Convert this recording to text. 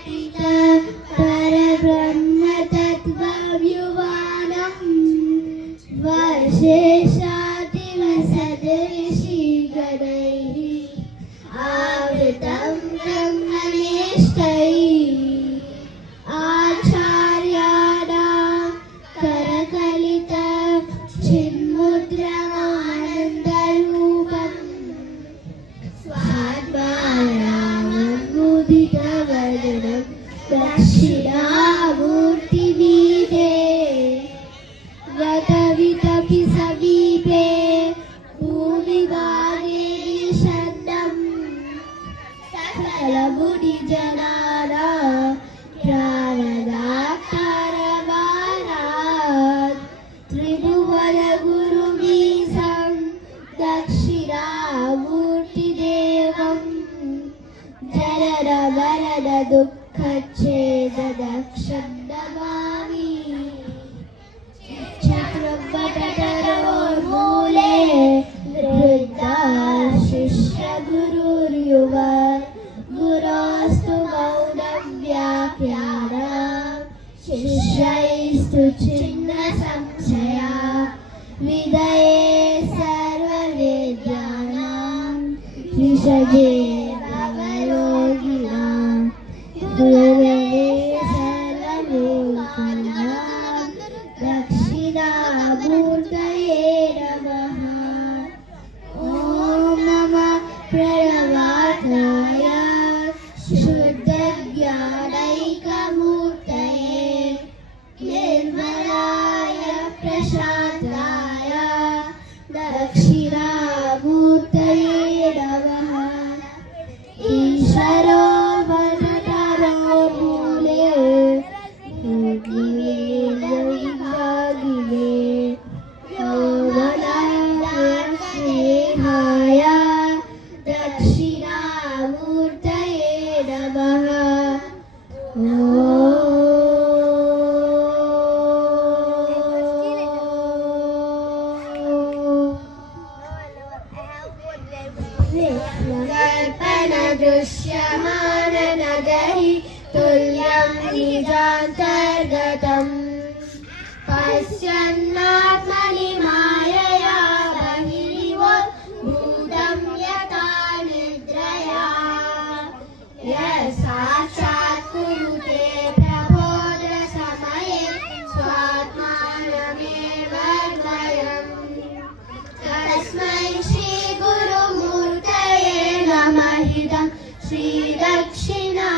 परब्रह्मतत्त्वव्युवानं वर्षेशातिवसदऋषिगणैः आवृतं ब्रह्मनिष्ठैः आचार्याणां करकलितं चिन्मुद्रमानन्दरूपं स्वात्मायामुदितवर्णनं दक्षिणामूर्तिमीडे गतवितपि समीपे भूमिभागे निषण्णं सकलमुनिजनानां प्राणदातारमानात् त्रिभुवनगुरुमीशं दक्षिणामूर्तिदेवं जननमरणदुःखच्छेददक्षं नमामि। चित्रपटतरोर्मूले वृद्धा शिष्यगुरुर्युवा गुरोस्तु मौनं व्याख्यानं शिष्यैस्तु छिन्नसंशया विधये सर्ववेद्यानां विषये भवरोगिणां गुरवे सर्वलोकानां दक्षिणामूर्तये नमः। ॐ नमः प्रणवार्थाय शुद्धज्ञानैकमूर्तये निर्मलाय प्रशान्ताय दक्षिणामूर्तये नमः। ईश्वरो वरदरोर्मूले भूमिवेदविभागिने यौवनाय दक्षिणामूर्तये नमः। कल्पनदृश्यमाननगरी तुल्यं निजान्तर्गतम् पश्यन्नात्मनि मायया बहिर्भूतं यथा निद्रया यः साक्षात्